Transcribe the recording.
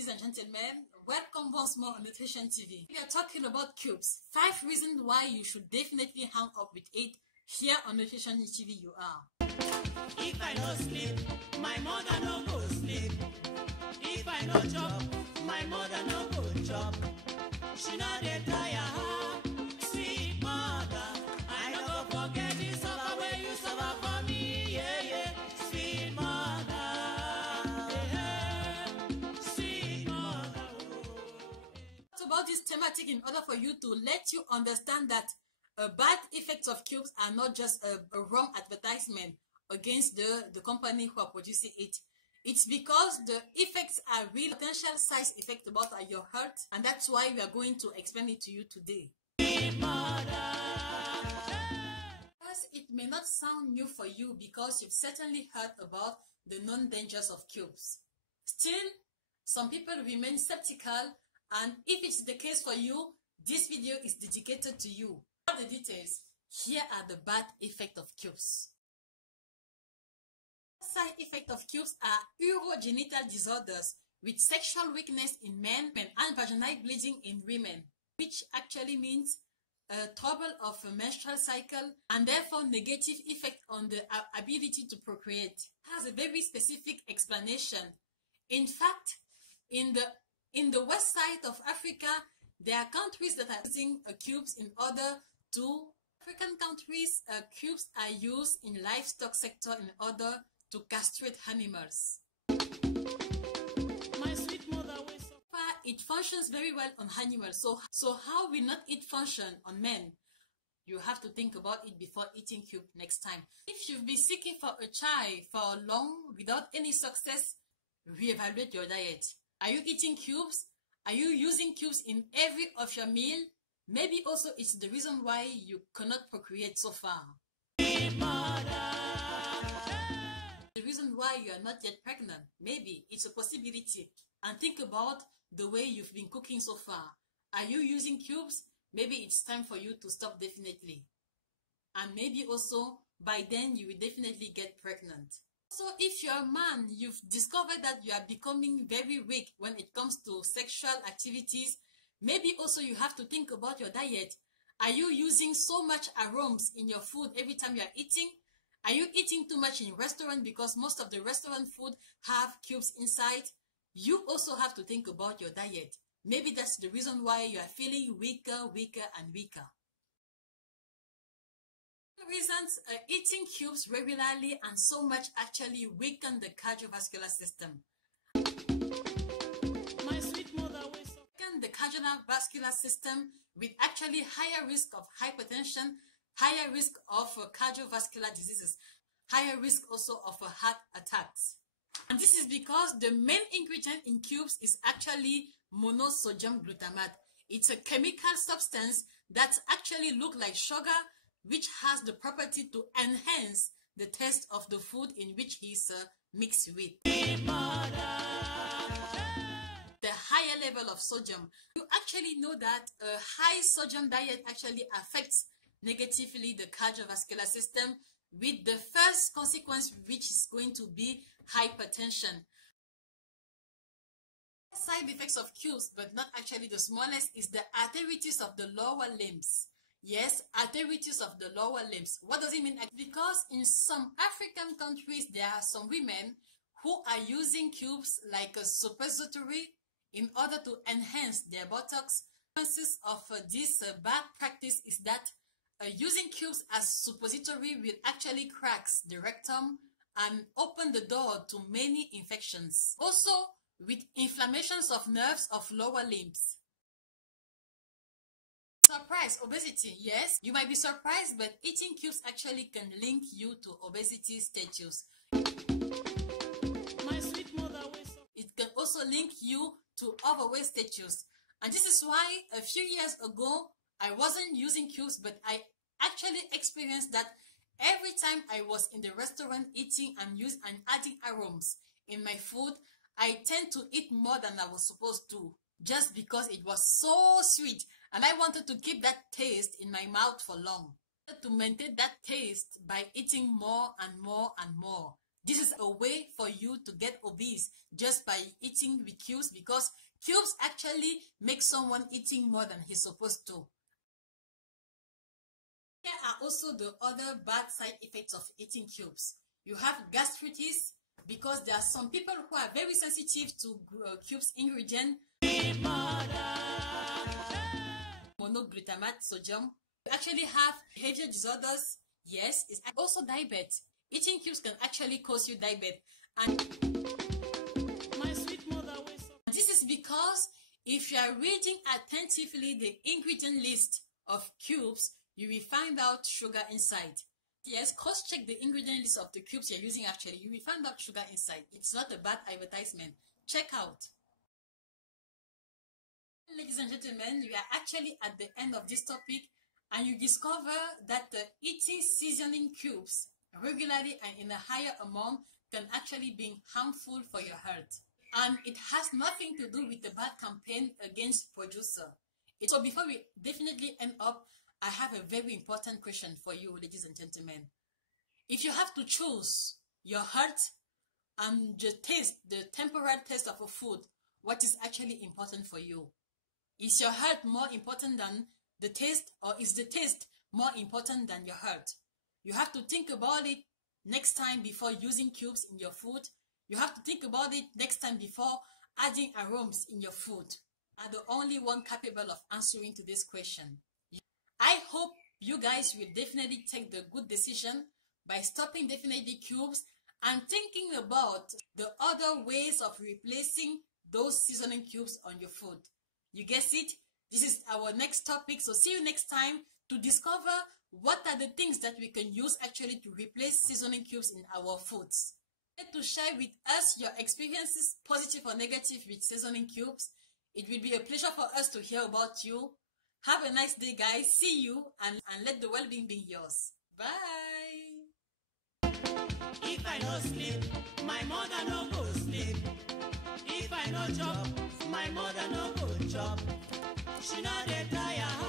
ladies and gentlemen. Welcome once more on Nutrition TV. We are talking about cubes. 5 reasons why you should definitely hang up with it. Here on Nutrition TV you are. If I no sleep, my mother no go sleep. If I no chop, my mother no go chop. She no dey tire, sweet mother. I no go forget the suffer where you suffer for me, yeah, yeah. Sweet mother, yeah, sweet mother. What about this thematic in order for you to let you understand that bad effects of cubes are not just a wrong advertisement against the company who are producing it. It's because the effects are real potential side effects about your health, and that's why we are going to explain it to you today. Because it may not sound new for you because you've certainly heard about the known dangers of cubes. Still, some people remain skeptical, and if it's the case for you, this video is dedicated to you. For the details, here are the bad effects of cubes. Side effects of cubes are urogenital disorders with sexual weakness in men and vaginal bleeding in women, which actually means trouble of a menstrual cycle and therefore negative effect on the ability to procreate. It has a very specific explanation. In fact, in the west side of Africa, there are countries that are using cubes in order to African countries. Cubes are used in livestock sector in order to castrate animals. My sweet mother will suffer. It functions very well on animals. So how will not it function on men? You have to think about it before eating cube next time. If you've been seeking for a child for long without any success, reevaluate your diet. Are you eating cubes? Are you using cubes in every of your meal? Maybe also it's the reason why you cannot procreate so far. The reason why you are not yet pregnant. Maybe it's a possibility. And think about the way you've been cooking so far. Are you using cubes? Maybe it's time for you to stop definitely. And maybe also by then you will definitely get pregnant. So if you're a man, you've discovered that you are becoming very weak when it comes to sexual activities, maybe also you have to think about your diet. Are you using so much aromas in your food every time you are eating? Are you eating too much in restaurant because most of the restaurant food have cubes inside? You also have to think about your diet. Maybe that's the reason why you are feeling weaker and weaker. Reasons eating cubes regularly and so much actually weaken the cardiovascular system. My sweet mother will suffer. Weaken the cardiovascular system with actually higher risk of hypertension, higher risk of cardiovascular diseases, higher risk also of heart attacks. And this is because the main ingredient in cubes is actually monosodium glutamate. It's a chemical substance that actually looks like sugar, which has the property to enhance the taste of the food in which it's mixed with. The higher level of sodium. You actually know that a high sodium diet actually affects negatively the cardiovascular system, with the first consequence which is going to be hypertension. Side effects of cubes, but not actually the smallest, is the arthritis of the lower limbs. Yes, arthritis of the lower limbs. What does it mean? Because in some African countries, there are some women who are using cubes like a suppository in order to enhance their buttocks. The consequences of this bad practice is that using cubes as suppository will actually crack the rectum and open the door to many infections. Also, with inflammations of nerves of lower limbs. Surprise, obesity. Yes, you might be surprised, but eating cubes actually can link you to obesity status. My sweet mother will suffer. It can also link you to overweight status. And this is why a few years ago, I wasn't using cubes, but I actually experienced that every time I was in the restaurant eating and adding aromas in my food, I tend to eat more than I was supposed to, just because it was so sweet. And I wanted to keep that taste in my mouth for long. To maintain that taste by eating more and more and more. This is a way for you to get obese just by eating with cubes, because cubes actually make someone eating more than he's supposed to. Here are also the other bad side effects of eating cubes. You have gastritis, because there are some people who are very sensitive to cubes ingredient. Monoglutamate sodium. You actually have behavior disorders. Yes, it's also diabetes. Eating cubes can actually cause you diabetes. And My sweet mother this is because if you are reading attentively the ingredient list of cubes, you will find out sugar inside. Yes, cross-check the ingredient list of the cubes you're using actually. You will find out sugar inside. It's not a bad advertisement. Check out. Ladies and gentlemen, you are actually at the end of this topic, and you discover that eating seasoning cubes regularly and in a higher amount can actually be harmful for your health. And it has nothing to do with the bad campaign against producer. So before we definitely end up, I have a very important question for you, ladies and gentlemen. If you have to choose your health and the taste, the temporary taste of a food, what is actually important for you? Is your health more important than the taste, or is the taste more important than your health? You have to think about it next time before using cubes in your food. You have to think about it next time before adding aromas in your food. I'm the only one capable of answering to this question. I hope you guys will definitely take the good decision by stopping definitely cubes and thinking about the other ways of replacing those seasoning cubes on your food. You guess it? This is our next topic, so see you next time to discover what are the things that we can use actually to replace seasoning cubes in our foods. To share with us your experiences, positive or negative, with seasoning cubes. It will be a pleasure for us to hear about you. Have a nice day, guys. See you, and let the well-being be yours. Bye. If I no sleep, my mother no go sleep. If I no chop, my mother no go chop. She no dey tire.